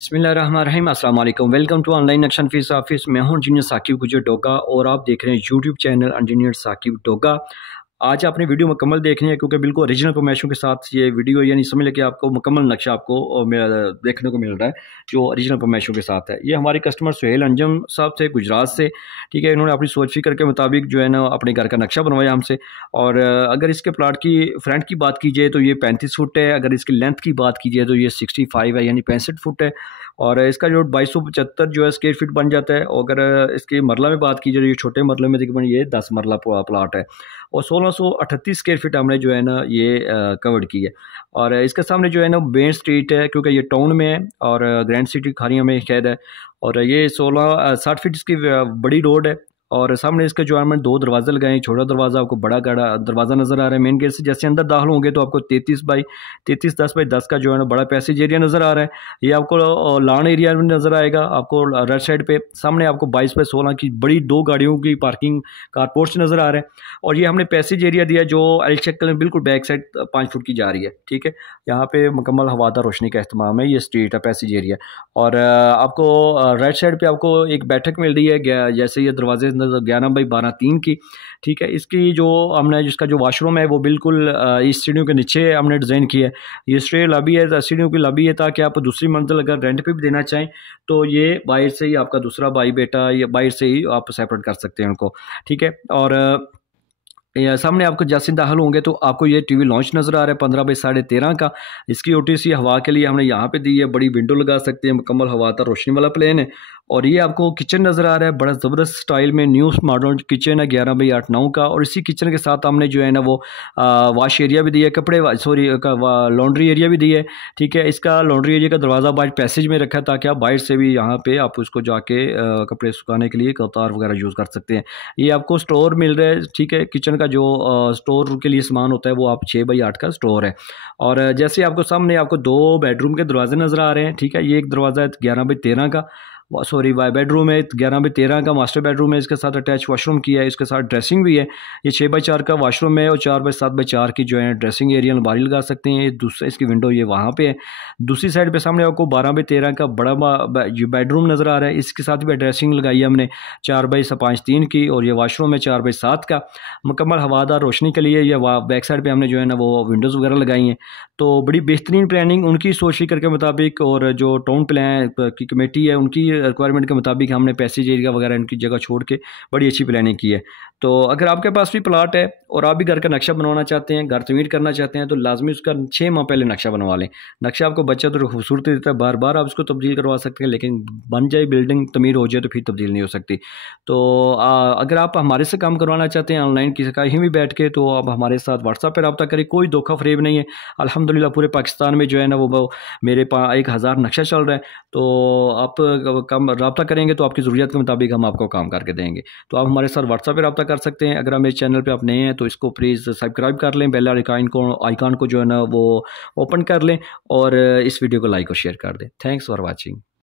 बिस्मिल्लाहिर्रहमानिर्रहीम। अस्सलाम वालेकुम। Welcome to online action fees office. मैं हूं इंजीनियर साकिब गुजर डोगा और आप देख रहे हैं YouTube channel engineer Saqib Doga. आज आपने वीडियो मुकम्मल देखनी है क्योंकि बिल्कुल ओरिजिनल फॉर्मेशन के साथ ये वीडियो, यानी समझ लें कि आपको मुकम्मल नक्शा आपको देखने को मिल रहा है जो ओरिजिनल फॉर्मेशन के साथ है। ये हमारे कस्टमर सुहेल अंजम साहब से, गुजरात से, ठीक है। इन्होंने अपनी सोच फिक्र के मुताबिक जो है ना अपने घर का नक्शा बनवाया हमसे। और अगर इसके प्लाट की फ्रंट की बात की जाए तो ये 35 फुट है। अगर इसकी लेंथ की बात की जाए तो ये 65 है, यानी 65 फुट है। और इसका जो 2275 जो है स्क्वायर फीट बन जाता है। और अगर इसकी मरला में बात की जाए, ये छोटे मरले में तकरीबन ये 10 मरला प्लाट है और 1638 स्क्वायर फीट हमने जो है ना ये कवर्ड की है। और इसके सामने जो है ना मेन स्ट्रीट है क्योंकि ये टाउन में है और ग्रैंड सिटी खारिया में कैद है। और ये 60 फीट इसकी बड़ी रोड है। और सामने इसके जो है हमने 2 दरवाजे लगाए हैं, छोटा दरवाज़ा, आपको बड़ा दरवाज़ा नज़र आ रहा है। मेन गेट से जैसे अंदर दाखिल होंगे तो आपको 10 का जो है ना बड़ा पैसेज एरिया नज़र आ रहा है। ये आपको लॉन एरिया में नज़र आएगा। आपको राइट साइड पे सामने आपको 22/16 की बड़ी 2 गाड़ियों की पार्किंग कारपोर्ट नज़र आ रहा है। और ये हमने पैसेज एरिया दिया जो एल शक्ल में बिल्कुल बैक साइड 5 फुट की जा रही है, ठीक है। यहाँ पे मुकम्मल हवादार रोशनी का इस्तेमाल है। ये स्ट्रीट है, पैसेज एरिया। और आपको राइट साइड पे आपको एक बैठक मिल रही है, जैसे ये दरवाजे 11/12 की, ठीक है। इसकी जो हमने जिसका जो वाशरूम है वो बिल्कुल इस सीढ़ियों के नीचे हमने डिज़ाइन किया है। ये स्ट्रेट लॉबी है, सीढ़ियों की लॉबी है, ताकि आप दूसरी मंजिल अगर रेंट पे भी देना चाहें तो ये बाहर से ही आपका दूसरा भाई बेटा या बाहर से ही आप सेपरेट कर सकते हैं उनको, ठीक है। और सामने आपको जैसे दाखिल होंगे तो आपको ये टीवी लॉन्च नज़र आ रहा है 15/13.5 का। इसकी ओटीसी हवा के लिए हमने यहाँ पे दी है, बड़ी विंडो लगा सकते हैं, मुकम्मल हवादार रोशनी वाला प्लेन है। और ये आपको किचन नज़र आ रहा है, बड़ा ज़बरदस्त स्टाइल में न्यू मॉडल किचन है 11/8/9 का। और इसी किचन के साथ हमने जो है ना वो वाश एरिया भी दिया है, लॉन्ड्री एरिया भी दिया है, ठीक है। इसका लॉन्ड्री एरिया का दरवाज़ा बाहर पैसेज में रखा है ताकि आप बाहर से भी यहाँ पे आप उसको जाके कपड़े सुखाने के लिए कतार वगैरह यूज़ कर सकते हैं। ये आपको स्टोर मिल रहा है, ठीक है। किचन का जो स्टोर के लिए सामान होता है वो आप 6/8 का स्टोर है। और जैसे आपको सामने आपको 2 बेडरूम के दरवाजे नज़र आ रहे हैं, ठीक है। ये एक दरवाज़ा है 11/13 का, बेडरूम है 11/13 का, मास्टर बेडरूम है, इसके साथ अटैच वॉशरूम किया है, इसके साथ ड्रेसिंग भी है। ये 6/4 का वॉशरूम है और 4/7/4 की जो है ड्रेसिंग एरिया अलमारी लगा सकते हैं। ये दूसरा इसकी विंडो ये वहाँ पे है। दूसरी साइड पे सामने आपको 12/13 का बड़ा जो बेडरूम नज़र आ रहा है, इसके साथ भी ड्रेसिंग लगाई है हमने 4/5/3 की। और ये वॉशरूम है 4/7 का, मुकम्मल हवादार रोशनी के लिए। ये बैक साइड पर हमने जो है ना वो विंडोज़ वगैरह लगाई हैं। तो बड़ी बेहतरीन प्लानिंग उनकी सोच फिक्र के मुताबिक और जो टाउन प्लान की कमेटी है उनकी रिक्वायरमेंट के मुताबिक हमने पैसेज एरिया वगैरह इनकी जगह छोड़ के बड़ी अच्छी प्लानिंग की है। तो अगर आपके पास भी प्लाट है और आप भी घर का नक्शा बनवाना चाहते हैं, घर तमीर करना चाहते हैं, तो लाजमी उसका 6 माह पहले नक्शा बनवा लें। नक्शा आपको बचत और खूबसूरती देता है, बार बार आप उसको तब्दील करवा सकते हैं, लेकिन बन जाए बिल्डिंग तमीर हो जाए तो फिर तब्दील नहीं हो सकती। तो अगर आप हमारे से काम करवाना चाहते हैं ऑनलाइन किसी कहीं भी बैठ के, तो आप हमारे साथ व्हाट्सएप पर रब्ता करें। कोई धोखा फरेब नहीं है। अल्हम्दुलिल्लाह पूरे पाकिस्तान में जो है ना वो मेरे पास 1000 नक्शा चल रहा है। तो आप कम रब्ता करेंगे तो आपकी ज़रूरत के मुताबिक हम आपको काम करके देंगे। तो आप हमारे साथ व्हाट्सएप पर रब्ता कर सकते हैं। अगर आप मेरे चैनल पे आप नए हैं तो इसको प्लीज़ सब्सक्राइब कर लें, बेल आइकन को जो है ना वो ओपन कर लें और इस वीडियो को लाइक और शेयर कर दें। Thanks for watching.